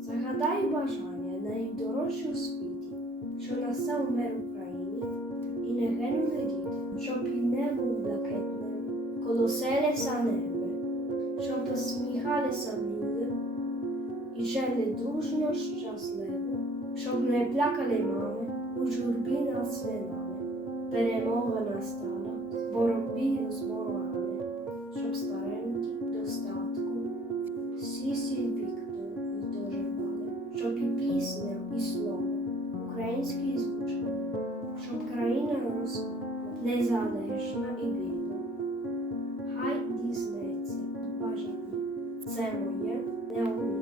Загадай бажання найдорожче у світі, що настав мир Україні, і не гинули діти, щоб під небом блакитним колоселися неби, щоб посміхалися люди і жили дружно щасливо, щоб не плакали мами у журбі над синами. Перемога настала в боротьбі з ворогами, щоб старенькі щоб пісня, і слово українські звучали, щоб країна росла незалежна і вільна. Хай дізнається бажання. Це моє необмінне